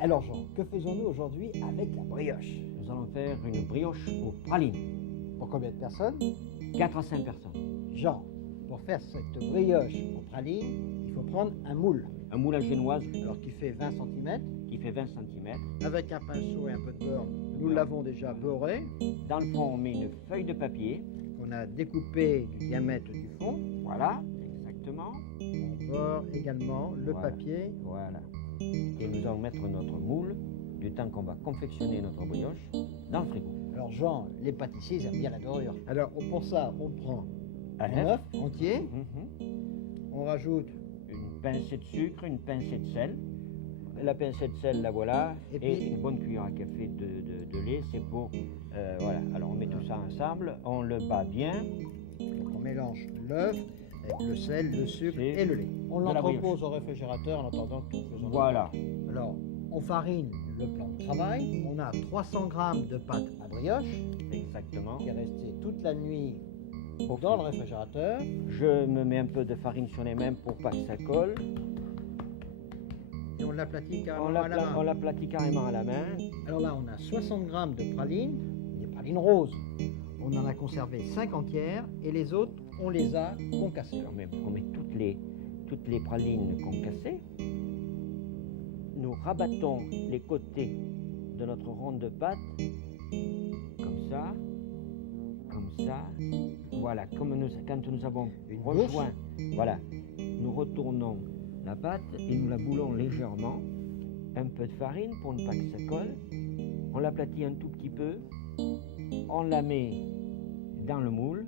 Alors Jean, que faisons-nous aujourd'hui avec la brioche? Nous allons faire une brioche aux pralines. Pour combien de personnes? 4 à 5 personnes. Jean, pour faire cette brioche aux pralines, il faut prendre un moule. Un moule à génoise Alors qui fait 20 cm. qui fait 20 cm. Avec un pinceau et un peu de beurre, nous l'avons déjà beurré. Dans le fond, on met une feuille de papier. Qu'on a découpé du diamètre du fond. Voilà, exactement. On beurre également le Voilà. papier. Voilà. Et nous allons mettre notre moule, du temps qu'on va confectionner notre brioche, dans le frigo. Alors Jean, les pâtissiers ils aiment bien la dorure. Alors pour ça, on prend Un un œuf entier, Mhm. on rajoute Une pincée de sucre, une pincée de sel. La pincée de sel, la voilà. Et Et, puis- une bonne cuillère à café de lait, c'est pour... voilà, alors on met tout ça ensemble, on le bat bien. donc on mélange l'œuf avec le sel, le sucre C'est et le lait. On de la l'entrepose brioche. au réfrigérateur en attendant que tout faisons. Voilà. Alors, on farine le plan de travail. On a 300 g de pâte à brioche Exactement. qui est restée toute la nuit Au dans le four. réfrigérateur. Je me mets un peu de farine sur les mains pour pas que ça colle. Et on l'aplatit On carrément à la main. l'aplatit carrément à la main. Alors là, on a 60 g de pralines, des pralines roses. On en a conservé 5 entières et les autres, on les a concassées. On met toutes les pralines concassées. Nous rabattons les côtés de notre ronde de pâte, comme ça, voilà, quand nous avons Une rejoint, voilà, nous retournons la pâte et nous la boulons légèrement, un peu de farine pour ne pas que ça colle, on l'aplatit un tout petit peu, on la met dans le moule,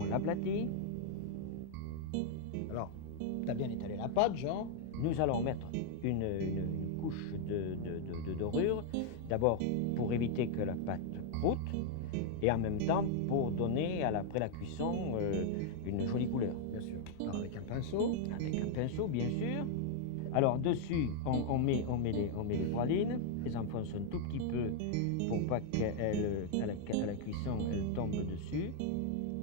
on l'aplatit, Alors, tu as bien étalé la pâte, Jean. nous allons mettre une couche de dorure, d'abord pour éviter que la pâte croûte, et en même temps pour donner après la cuisson une jolie couleur. Bien sûr. Alors, avec un pinceau. Avec un pinceau, bien sûr. Alors dessus, on met les pralines, les enfonce un tout petit peu pour pas qu'à la cuisson, elles tombent dessus.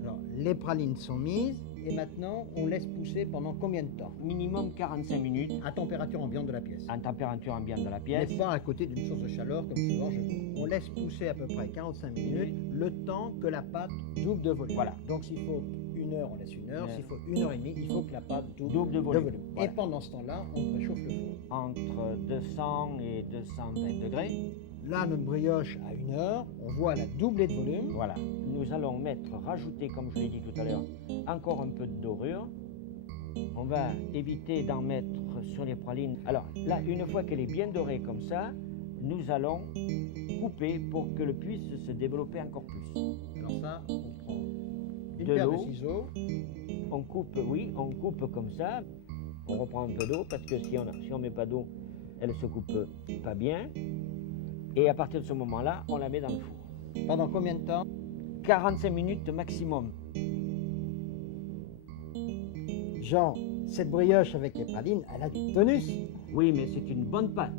Alors, les pralines sont mises et maintenant, on laisse pousser pendant combien de temps? Minimum 45 minutes À température ambiante de la pièce. en température ambiante de la pièce. Mais pas à côté d'une source de chaleur comme souvent je fais. On laisse pousser à peu près 45 minutes, le temps que la pâte double de volume. Voilà. Donc s'il faut 1 heure, on laisse 1 heure. Ouais. S'il faut 1 heure et demie, il faut que la pâte double, Double de volume. Voilà. Et pendant ce temps-là, on préchauffe le four. Entre 200 et 220 degrés. Là, notre brioche à 1 heure, on voit la doublée de volume. Voilà. Nous allons rajouter, comme je l'ai dit tout à l'heure, encore un peu de dorure. On va éviter d'en mettre sur les pralines. Alors là, une fois qu'elle est bien dorée comme ça, nous allons couper pour que le puisse se développer encore plus. Alors ça, on prend une De paire de l'eau. ciseaux. On coupe, oui, on coupe comme ça. On reprend un peu d'eau parce que si on met pas d'eau, elle se coupe pas bien. Et à partir de ce moment-là, on la met dans le four. Pendant combien de temps? 45 minutes maximum. Jean, cette brioche avec les pralines, elle a du tonus. Oui, mais c'est une bonne pâte.